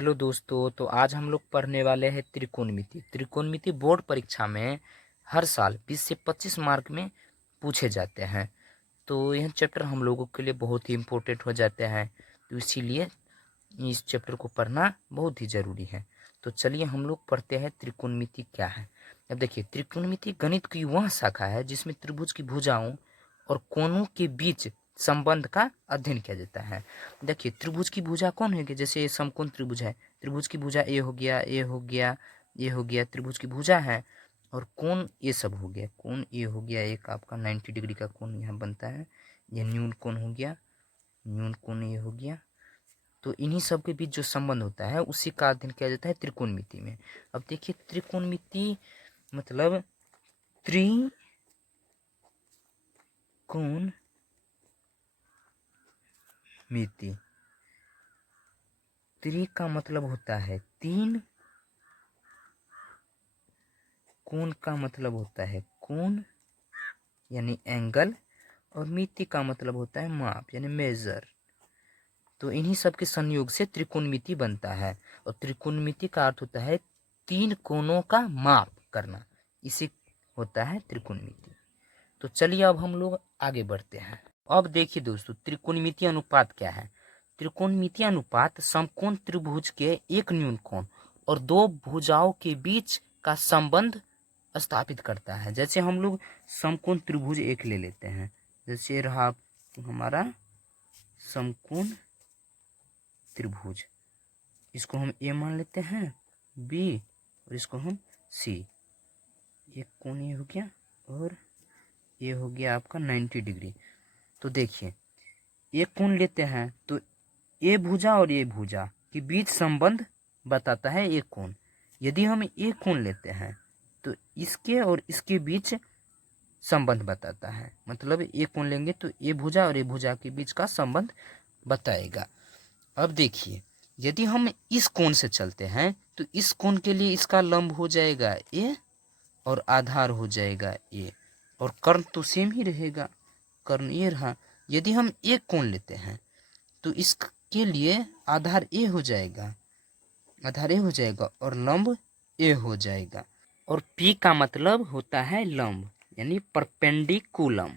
Hello दोस्तों, तो आज हम लोग पढ़ने वाले हैं त्रिकोणमिति। त्रिकोणमिति बोर्ड परीक्षा में हर साल 20 से 25 मार्क में पूछे जाते हैं। तो यह चैप्टर हम लोगों के लिए बहुत ही इम्पोर्टेंट हो जाते हैं, तो इसीलिए इस चैप्टर को पढ़ना बहुत ही ज़रूरी है। तो चलिए हम लोग पढ़ते हैं त्रिकोणमिति क्या है। अब देखिए, त्रिकोणमिति गणित की वह शाखा है जिसमें त्रिभुज की भुजाओं और कोणों के बीच संबंध का अध्ययन किया जाता है। देखिए, त्रिभुज की भुजा कौन है कि जैसे समकोण त्रिभुज है, त्रिभुज की भुजा ए हो गया, ए हो गया, ए हो गया, त्रिभुज की भुजा है। और कोण ये सब हो गया, कोण ये हो गया, एक आपका 90 डिग्री का कोण यहाँ बनता है। यह न्यून कोण हो गया, न्यून कोण ये हो गया। तो इन्हीं सब के बीच जो संबंध होता है उसी का अध्ययन किया जाता है त्रिकोणमिति में। अब देखिए, त्रिकोणमिति मतलब त्रिकोण मिति। त्रि का मतलब होता है तीन, कोण का मतलब होता है कोण यानी एंगल, और मिति का मतलब होता है माप यानी मेजर। तो इन्हीं सब के संयोग से त्रिकोणमिति बनता है, और त्रिकोणमिति का अर्थ होता है तीन कोणों का माप करना, इसी होता है त्रिकोणमिति। तो चलिए अब हम लोग आगे बढ़ते हैं। अब देखिए दोस्तों, त्रिकोणमिति अनुपात क्या है। त्रिकोणमिति अनुपात समकोण त्रिभुज के एक न्यून कोण और दो भुजाओं के बीच का संबंध स्थापित करता है। जैसे हम लोग समकोण त्रिभुज एक ले लेते हैं, जैसे रहा हमारा समकोण त्रिभुज, इसको हम ए मान लेते हैं, बी और इसको हम सी। एक कोण ये हो गया और ये हो गया आपका 90 डिग्री। तो देखिए, एक कोण लेते हैं तो ए भुजा और ए भुजा के बीच संबंध बताता है एक कोण। यदि हम एक कोण लेते हैं तो इसके और इसके बीच संबंध बताता है, मतलब एक कोण लेंगे तो ए भुजा और ए भुजा के बीच का संबंध बताएगा। अब देखिए, यदि हम इस कोण से चलते हैं तो इस कोण के लिए इसका लंब हो जाएगा ए और आधार हो जाएगा ए, और कर्ण तो सेम ही रहेगा, कर्ण ये रहा। यदि हम एक कोण लेते हैं तो इसके लिए आधार ए हो जाएगा, आधार ए हो जाएगा और लंब ए हो जाएगा। और पी का मतलब होता है लंब यानी परपेंडिकुलम।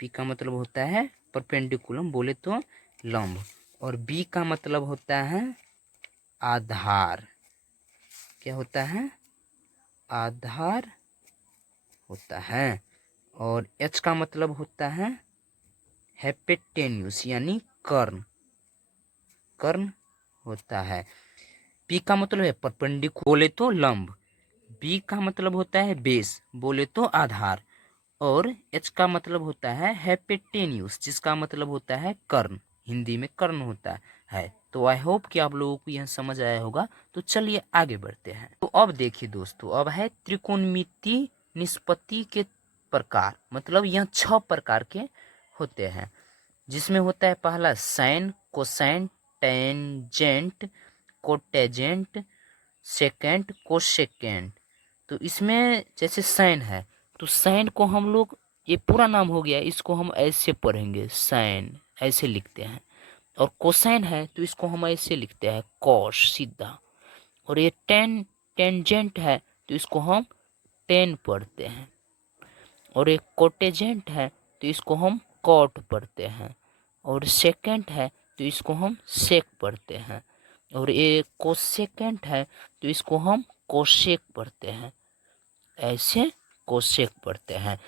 पी का मतलब होता है परपेंडिकुलम, बोले तो लंब। और बी का मतलब होता है आधार। क्या होता है? आधार होता है। और एच का मतलब होता है हेपेटेन्यूस यानी कर्ण, कर्ण होता है। पी का मतलब है परपेंडिकुलर, बोले तो लंब। बी का मतलब होता है बेस, बोले तो आधार। और एच का मतलब होता है हेपेटेन्यूस, जिसका मतलब होता है कर्ण, हिंदी में कर्ण होता है। तो आई होप कि आप लोगों को यह समझ आया होगा। तो चलिए आगे बढ़ते हैं। तो अब देखिए दोस्तों, अब है त्रिकोणमिति निष्पत्ति के प्रकार, मतलब यह 6 प्रकार के होते हैं, जिसमें होता है पहला sine, cosine, tangent, cotangent, secant, cosecant. तो इसमें जैसे साइन है तो साइन को हम लोग, ये पूरा नाम हो गया, इसको हम ऐसे पढ़ेंगे साइन, ऐसे लिखते हैं। और कोसाइन है तो इसको हम ऐसे लिखते हैं कॉस, सीधा। और ये टेंजेंट है तो इसको हम टेन पढ़ते हैं। और एक कोटेजेंट है तो इसको हम कॉट पढ़ते हैं। और सेकेंड है तो इसको हम सेक पढ़ते हैं। और एक कोसेकेंट है तो इसको हम कोसेक पढ़ते हैं, ऐसे कोसेक पढ़ते हैं।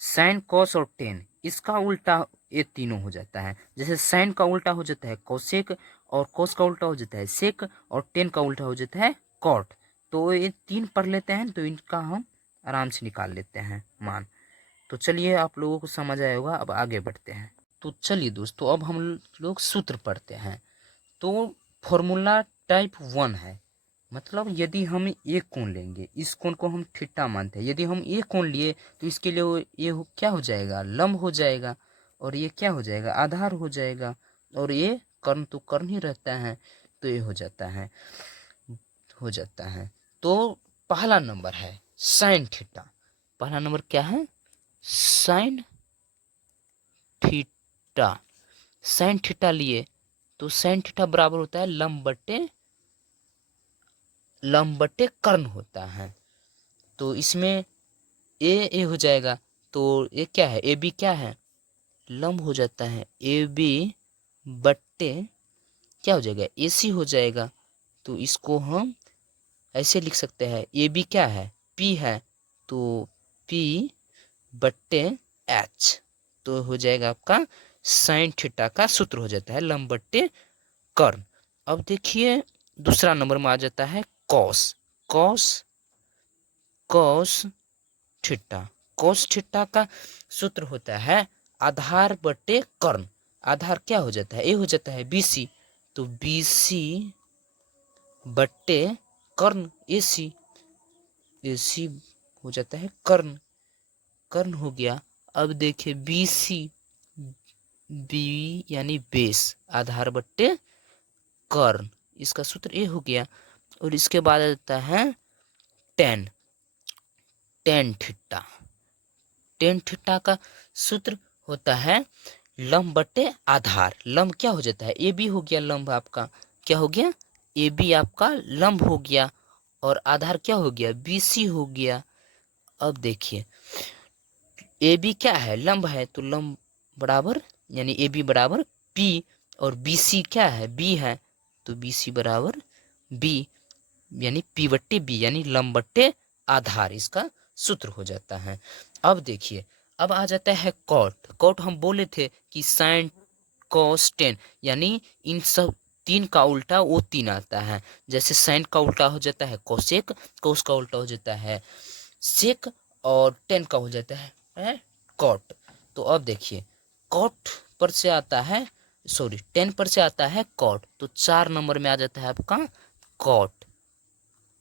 साइन, कॉस और टेन, इसका उल्टा ये तीनों हो जाता है। जैसे साइन का उल्टा हो जाता है कोसेक, और कॉस का उल्टा हो जाता है सेक, और टेन का उल्टा हो जाता है कॉट। तो ये 3 पढ़ लेते हैं तो इनका हम आराम से निकाल लेते हैं मान। तो चलिए, आप लोगों को समझ आया होगा। अब आगे बढ़ते हैं। तो चलिए दोस्तों, अब हम लोग सूत्र पढ़ते हैं। तो फॉर्मूला टाइप 1 है, मतलब यदि हम एक कोण लेंगे, इस कोण को हम थीटा मानते हैं। यदि हम एक कोण लिए तो इसके लिए क्या हो जाएगा, लंब हो जाएगा। और ये क्या हो जाएगा, आधार हो जाएगा। और ये कर्ण तो कर्ण ही रहता है, तो ये हो जाता है, हो जाता है। तो पहला नंबर है साइन थीटा। पहला नंबर क्या है? Sine theta. साइन थीटा लिए तो साइन थीटा बराबर होता है लंब बटे कर्ण होता है। तो इसमें ए हो जाएगा, तो ये क्या है, ए बी क्या है, लंब हो जाता है, ए बी बट्टे क्या हो जाएगा, ए सी हो जाएगा। तो इसको हम ऐसे लिख सकते हैं, ए बी क्या है, पी है, तो पी बट्टे एच, तो हो जाएगा आपका साइन थीटा का सूत्र हो जाता है लंब बट्टे कर्ण। अब देखिए दूसरा नंबर में आ जाता है cos. Cos cos theta. Cos theta का सूत्र होता है आधार बटे कर्ण। आधार क्या हो जाता है, ए हो जाता है बीसी, तो बीसी बट्टे कर्ण एसी, एसी हो जाता है कर्ण, कर्ण हो गया। अब देखिए बीसी, बी यानी बेस, आधार बट्टे कर्ण, इसका सूत्र ए हो गया। और इसके बाद आ जाता है ten, tan theta. Tan theta का सूत्र होता है लंब बटे आधार। लंब क्या हो जाता है, ए बी हो गया, लंब आपका क्या हो गया, ए बी आपका लंब हो गया, और आधार क्या हो गया, बी सी हो गया। अब देखिए ए बी क्या है, लंब है, तो लंब बराबर यानी ए बी बराबर पी, और बी सी क्या है, बी है, तो बी सी बराबर बी यानी पी बट्टे बी यानी लंब बट्टे आधार, इसका सूत्र हो जाता है। अब देखिए अब आ जाता है कॉट। कॉट हम बोले थे कि साइन कॉस टेन, यानी इन सब तीन का उल्टा वो तीन आता है। जैसे साइन का उल्टा हो जाता है कोसेक, कोस का उल्टा हो जाता है सेक, और टेन का हो जाता है कॉट। तो अब देखिए कॉट पर से आता है, सॉरी टेन पर से आता है कॉट, तो 4 नंबर में आ जाता है आपका कॉट।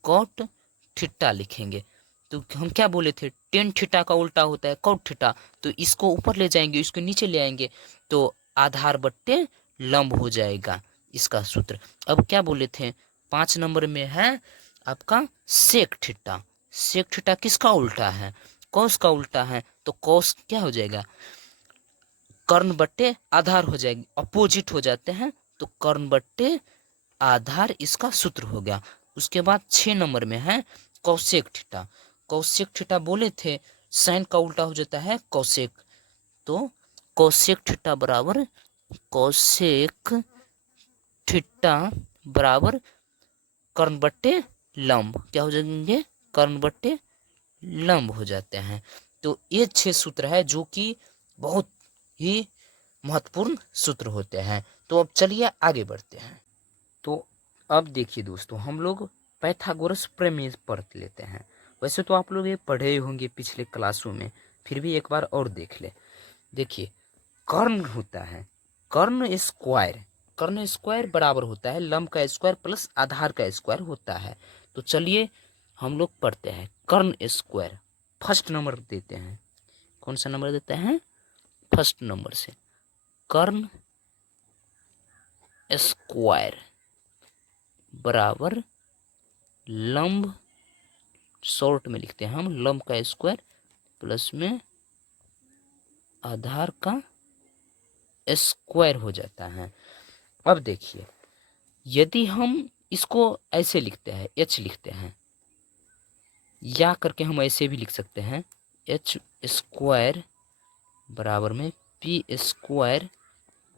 कॉट थीटा लिखेंगे, तो हम क्या बोले थे, टेन थीटा का उल्टा होता है कॉट थीटा, तो इसको ऊपर ले जाएंगे, इसको नीचे ले आएंगे, तो आधार बट्टे लंब हो जाएगा इसका सूत्र। अब क्या बोले थे 5 नंबर में है आपका सेक थीटा। सेक थीटा किसका उल्टा है, कॉस का उल्टा है, तो कॉस क्या हो जाएगा, कर्ण बट्टे आधार हो जाएगी, अपोजिट हो जाते हैं, तो कर्ण बट्टे आधार इसका सूत्र हो गया। उसके बाद 6 नंबर में है कौशिक थीटा। कौशिक थीटा बोले थे साइन का उल्टा हो जाता है कौशिक, तो कौशिक थीटा बराबर कौशिक थीटा बराबर कर्ण बट्टे लंब क्या हो जाएंगे, कर्ण बट्टे लंब हो जाते हैं। तो ये 6 सूत्र है जो कि बहुत ही महत्वपूर्ण सूत्र होते हैं। तो अब चलिए आगे बढ़ते हैं। तो अब देखिए दोस्तों हम लोग पाइथागोरस प्रमेय पढ़ लेते हैं। वैसे तो आप लोग ये पढ़े ही होंगे पिछले क्लासों में, फिर भी एक बार और देख ले। देखिए कर्ण होता है कर्ण स्क्वायर, कर्ण स्क्वायर बराबर होता है लंब का स्क्वायर प्लस आधार का स्क्वायर होता है। तो चलिए हम लोग पढ़ते हैं कर्ण स्क्वायर। फर्स्ट नंबर देते हैं, कौन सा नंबर देते हैं, फर्स्ट नंबर से कर्ण स्क्वायर बराबर लंब, शॉर्ट में लिखते हैं हम लंब का स्क्वायर प्लस में आधार का स्क्वायर हो जाता है। अब देखिए यदि हम इसको ऐसे लिखते हैं, एच लिखते हैं, या करके हम ऐसे भी लिख सकते हैं एच स्क्वायर बराबर में पी स्क्वायर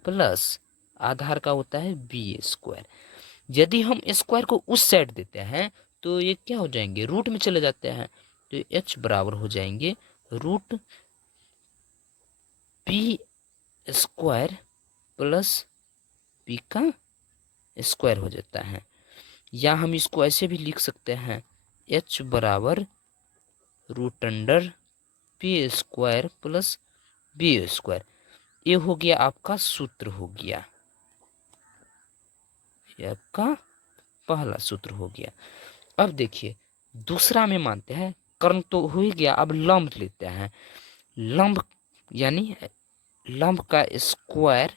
प्लस आधार का होता है बी स्क्वायर। यदि हम स्क्वायर को उस साइड देते हैं तो ये क्या हो जाएंगे, रूट में चले जाते हैं, तो एच बराबर हो जाएंगे root P square plus P का स्क्वायर हो जाता है। या हम इसको ऐसे भी लिख सकते हैं एच बराबर root under P square plus B square. ये हो गया आपका सूत्र हो गया, ये आपका पहला सूत्र हो गया। अब देखिए दूसरा में मानते हैं कर्ण तो हो ही गया, अब लंब लेते हैं। लंब यानी लंब का स्क्वायर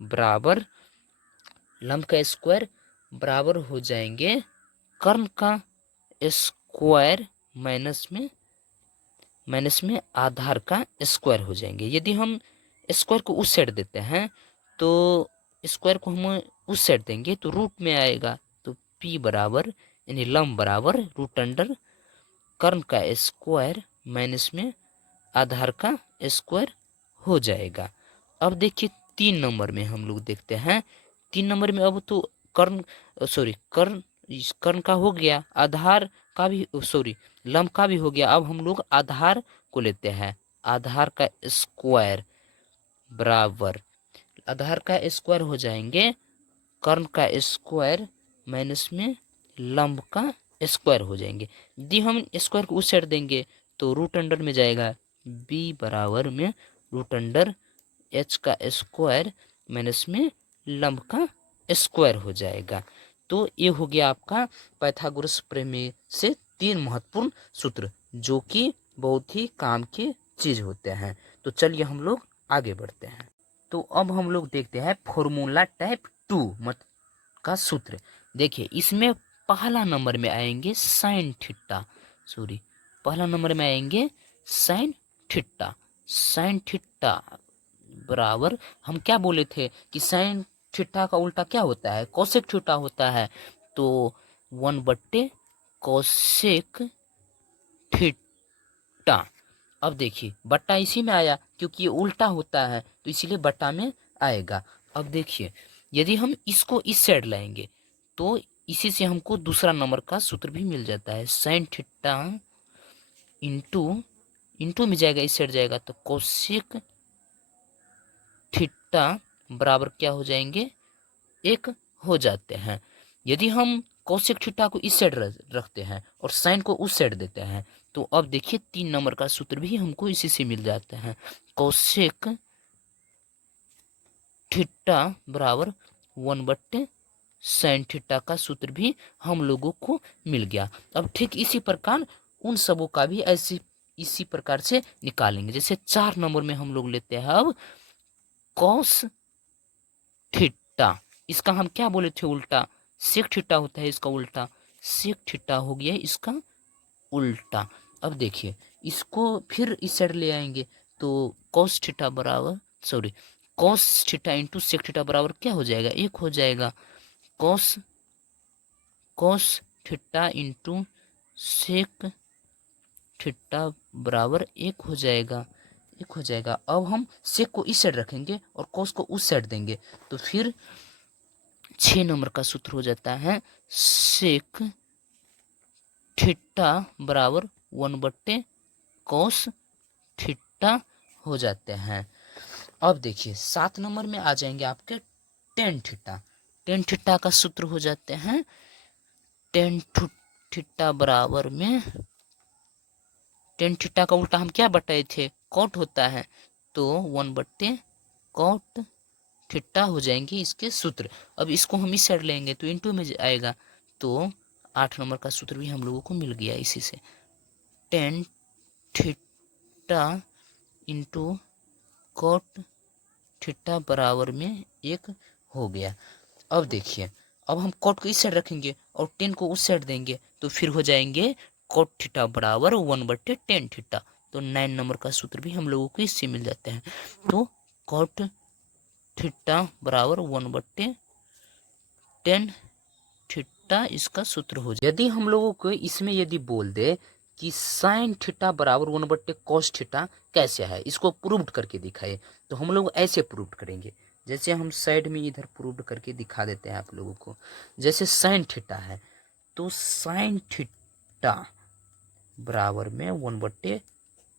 बराबर, लंब का स्क्वायर बराबर हो जाएंगे कर्ण का स्क्वायर माइनस में आधार का स्क्वायर हो जाएंगे। यदि हम स्क्वायर को उस साइड देते हैं तो स्क्वायर को हम उस साइड देंगे तो रूट में आएगा, तो पी बराबर यानी लंब बराबर रूट अंडर कर्ण का स्क्वायर माइनस में आधार का स्क्वायर हो जाएगा। अब देखिए 3 नंबर में हम लोग देखते हैं, 3 नंबर में अब तो कर्ण का हो गया, आधार का भी लंब का भी हो गया। अब हम लोग आधार को लेते हैं, आधार का स्क्वायर बराबर आधार का स्क्वायर हो जाएंगे कर्ण का स्क्वायर माइनस में लंब का स्क्वायर हो जाएंगे। यदि हम स्क्वायर को उस साइड देंगे तो रूट अंडर में जाएगा, बी बराबर में रूट अंडर एच का स्क्वायर माइनस में लंब का स्क्वायर हो जाएगा। तो ये हो गया आपका पाइथागोरस प्रमेय से 3 महत्वपूर्ण सूत्र जो कि बहुत ही काम के चीज होते हैं। तो चलिए हम लोग आगे बढ़ते हैं। तो अब हम लोग देखते हैं फॉर्मूला टाइप 2 मत का सूत्र। देखिए इसमें पहला नंबर में आएंगे साइन थीटा, पहला नंबर में आएंगे साइन थीटा। साइन थीटा बराबर हम क्या बोले थे कि साइन थीटा का उल्टा क्या होता है, कोसेक थीटा होता है। तो 1/कोसेक थीटा। अब देखिए बट्टा इसी में आया क्योंकि ये उल्टा होता है तो इसीलिए बट्टा में आएगा। अब देखिए यदि हम इसको इस साइड लाएंगे तो इसी से हमको दूसरा नंबर का सूत्र भी मिल जाता है, साइन थीटा इंटू में जाएगा, इस साइड जाएगा तो कोसेक थीटा बराबर क्या हो जाएंगे, 1 हो जाते हैं। यदि हम कोसेक थीटा को इस साइड रखते हैं और साइन को उस साइड देते हैं तो अब देखिए 3 नंबर का सूत्र भी हमको इसी से मिल जाता है, कोसेक थीटा बराबर 1/साइन थीटा का सूत्र भी हम लोगों को मिल गया। अब ठीक इसी प्रकार उन सबों का भी इसी प्रकार से निकालेंगे। जैसे 4 नंबर में हम लोग लेते हैं अब कॉस थीटा, इसका हम क्या बोले थे उल्टा, सेक थीटा होता है इसका उल्टा, सेक थीटा हो गया इसका उल्टा। अब देखिए इसको फिर इस साइड ले आएंगे तो कॉस थीटा बराबर cos theta into sec theta बराबर क्या हो जाएगा, 1 हो जाएगा। Cos theta into sec theta बराबर 1 हो जाएगा, 1 हो जाएगा। अब हम सेक को इस साइड रखेंगे और कॉस को उस साइड देंगे तो फिर 6 नंबर का सूत्र हो जाता है, सेक थीटा बराबर 1/कॉस थीटा हो जाते हैं। अब देखिए 7 नंबर में आ जाएंगे आपके टेन थीटा। टेन थीटा का सूत्र हो जाते हैं, टेन थीटा बराबर में टेन थीटा का उल्टा हम क्या बताए थे, कॉट होता है, तो 1/कॉट थीटा हो जाएंगे इसके सूत्र। अब इसको हम इस साइड लेंगे तो इंटू में आएगा, तो 8 नंबर का सूत्र भी हम लोगों को मिल गया इसी से, tan theta into cot theta बराबर में 1 हो गया। अब देखिए अब हम कॉट को इस साइड रखेंगे और टेन को उस साइड देंगे तो फिर हो जाएंगे कॉट थीटा बराबर 1/टेन थीटा। तो 9 नंबर का सूत्र भी हम लोगों को इससे मिल जाते हैं। तो कॉट थीटा बराबर 1/टेन थीटा इसका सूत्र हो जाए। यदि हम लोगों को इसमें यदि बोल दे कि साइन थीटा बराबर 1/कॉस थीटा कैसे है, इसको प्रूव करके दिखाए, तो हम लोग ऐसे प्रूव करेंगे। जैसे हम साइड में इधर प्रूव करके दिखा देते हैं आप लोगों को। जैसे साइन थीटा है तो साइन थीटा बराबर में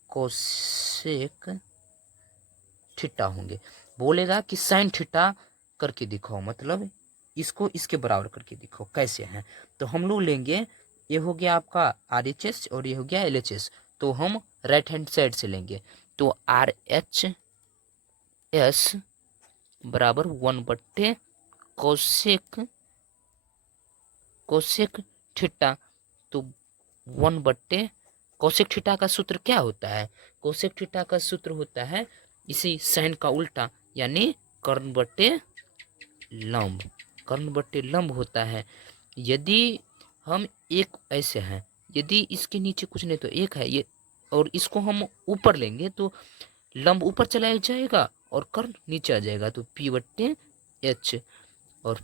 1/कोसेक थीटा होंगे। बोलेगा कि साइन थीटा करके दिखाओ, मतलब इसको इसके बराबर करके दिखाओ कैसे हैं। तो हम लोग लेंगे, ये हो गया आपका RHS और ये हो गया LHS, तो हम राइट हैंड साइड से लेंगे तो RHS बराबर 1/कोसेक थीटा। तो 1/कोसेक थीटा का सूत्र क्या होता है, कोसेक थीटा का सूत्र होता है इसी साइन का उल्टा यानी कर्ण/लंब, कर्ण/लंब होता है। यदि हम एक ऐसे हैं, यदि इसके नीचे कुछ नहीं तो 1 है ये, और इसको हम ऊपर लेंगे तो लंब ऊपर चला जाएगा और कर्ण नीचे आ जाएगा, तो P/L एच, और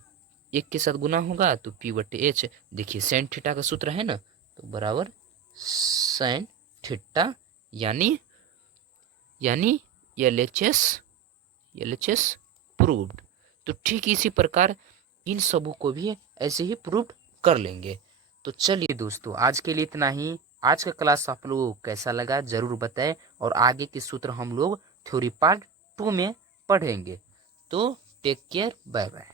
एक के साथ गुना होगा तो पी बटे एच। देखिए साइन थीटा का सूत्र है ना, तो बराबर साइन थीटा यानी एल एच एस प्रूव्ड। तो ठीक इसी प्रकार इन सबों को भी ऐसे ही प्रूव कर लेंगे। तो चलिए दोस्तों, आज के लिए इतना ही। आज का क्लास आप लोगों को कैसा लगा जरूर बताएं, और आगे के सूत्र हम लोग थ्योरी पार्ट 2 में पढ़ेंगे। तो टेक केयर, बाय बाय।